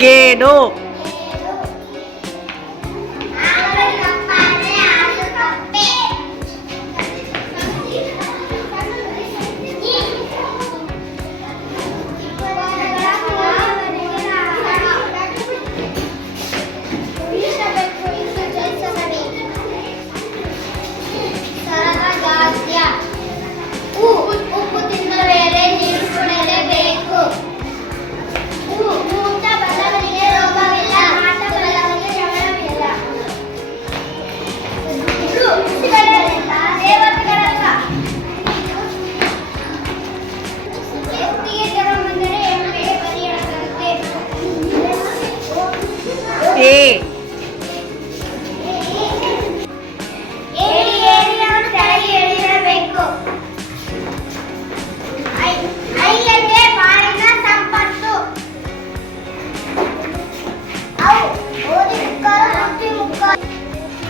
ゲー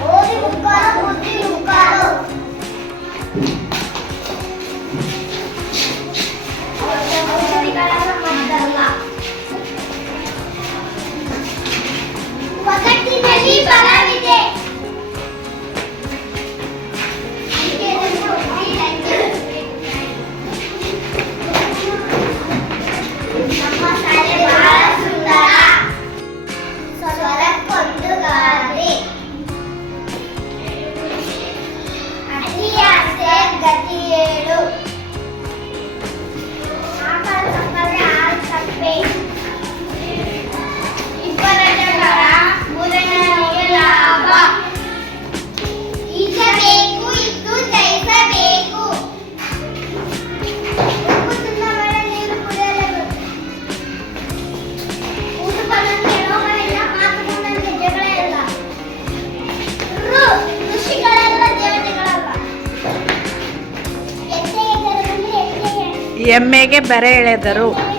Hoje o cara, o cara. ಎಮ್ಮೆಗೆ ಬರೆ ಎಳೆದರು.